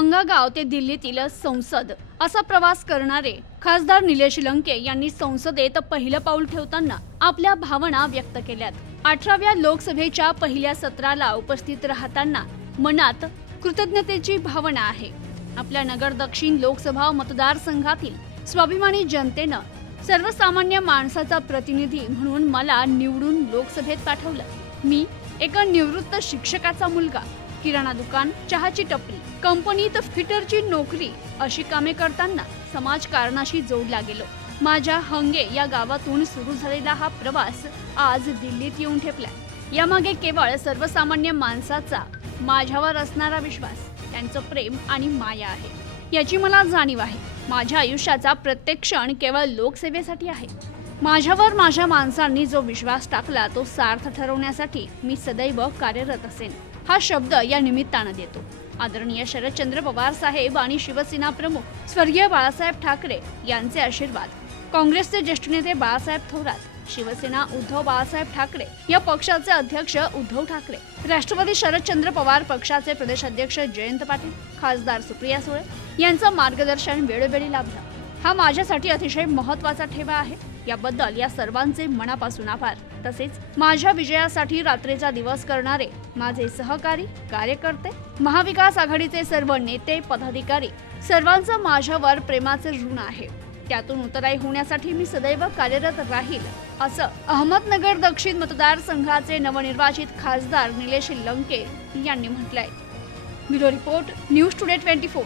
हंगागाव ते दिल्लीतील संसद असा प्रवास करणारे खासदार निलेश लंके यांनी संसदेत पहिलं पाऊल ठेवताना आपल्या भावना व्यक्त केल्यात। 18व्या लोकसभेच्या पहिल्या सत्राला उपस्थित राहताना मनात कृतज्ञतेची भावना आहे। आपल्या नगर दक्षिण लोकसभा मतदारसंघातील स्वाभिमानी जनतेनं सर्वसामान्य माणसाचा प्रतिनिधी म्हणून मला निवडून लोकसभेत पाठवलं। मी एका निवृत्त शिक्षकाचा मुलगा, किराणा दुकान, चहाची टपरी, कंपनीत फिटरची नोकरी अशी कामे करताना समाजकारणाशी जोडला गेलो। माझ्या हंगे या गावातून सुरू झालेला हा प्रवास आज दिल्लीत येऊन ठेपलाय। यामागे केवळ सर्वसामान्य माणसाचा माझ्यावर असणारा विश्वास, त्यांचं प्रेम आणि माया आहे, याची मला जाणीव आहे। माझ्या आयुष्याचा प्रत्येक क्षण केवळ लोकसेवेसाठी आहे। माझ्यावर माझ्या माणसांनी जो विश्वास टाकला तो सार्थ ठरवण्यासाठी मी सदैव कार्यरत असेन, हा शब्द या निमित्तानं देतो। आदरणीय शरदचंद्र पवार साहेब आणि शिवसेना प्रमुख स्वर्गीय बाळासाहेब ठाकरे यांचे आशीर्वाद, काँग्रेसचे ज्येष्ठ नेते बाळासाहेब थोरात, शिवसेना उद्धव बाळासाहेब ठाकरे या पक्षाचे अध्यक्ष उद्धव ठाकरे, राष्ट्रवादी शरदचंद्र पवार पक्षाचे प्रदेश अध्यक्ष जयंत पाटील, खासदार सुप्रिया सुळे यांचं मार्गदर्शन वेळोवेळी लाभलं, हा माझ्यासाठी अतिशय महत्त्वाचा ठेवा आहे। याबद्दल या सर्वांचे मनापासून आभार। तसेच माझ्या विजयासाठी रात्रीचा दिवस करणारे माझे सहकारी, कार्यकर्ते, महाविकास आघाडीचे सर्व नेते, पदाधिकारी सर्वांचं माझ्यावर प्रेमाचे ऋण आहे। त्यातून उतराई होण्यासाठी मी सदैव कार्यरत राहील, असं अहमदनगर दक्षिण मतदारसंघाचे नवनिर्वाचित खासदार निलेश लंके यांनी म्हटलंय। Bureau report, news today 24।